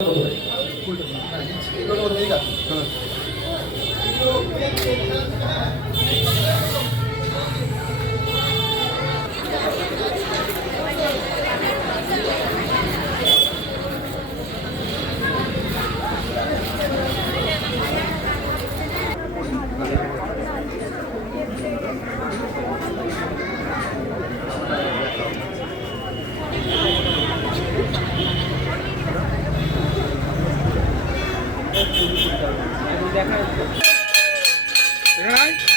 これ、一、二、五の映画。Right?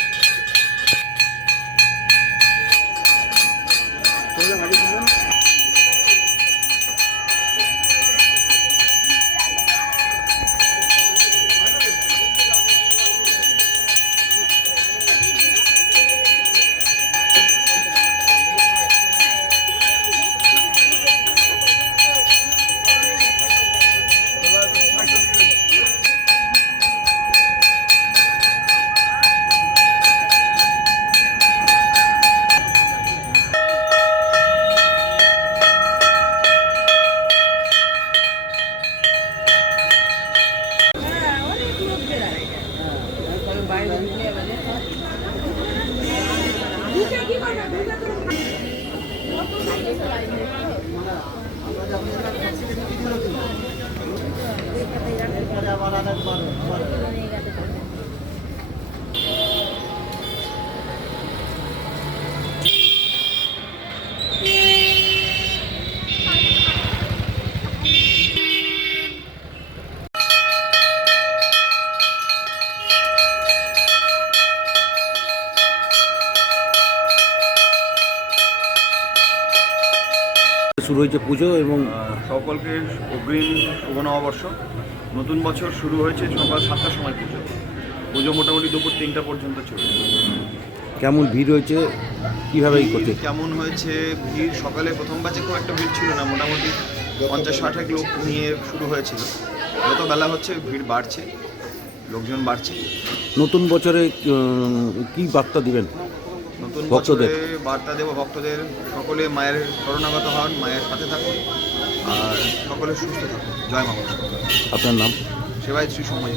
本当に。শুরু হয়েছে পুজো এবং সকলকে অগ্রিম শুভ নববর্ষ নতুন বছর শুরু হয়েছে সকাল সাতটার সময় পুজো। পুজো মোটামুটি দুপুর তিনটা পর্যন্ত চলবে কেমন ভিড় হয়েছে? কীভাবে এই করতে কেমন হয়েছে? ভিড় সকালে প্রথম ব্যাচে খুব একটা ভিড় ছিল না মোটামুটি পঞ্চাশ ষাট এক লোক নিয়ে শুরু হয়েছিল। যত বেলা হচ্ছে ভিড় বাড়ছে লোকজন বাড়ছে। নতুন বছরে কি বার্তা দিবেন? নতুন ভক্তদের। বার্তা দেব ভক্তদের সকলে মায়ের করোনাগত হন মায়ের সাথে থাকুন আর সকলে সুস্থ থাকুন। জয় মা আপনার নাম? সেবায় শ্রী সময়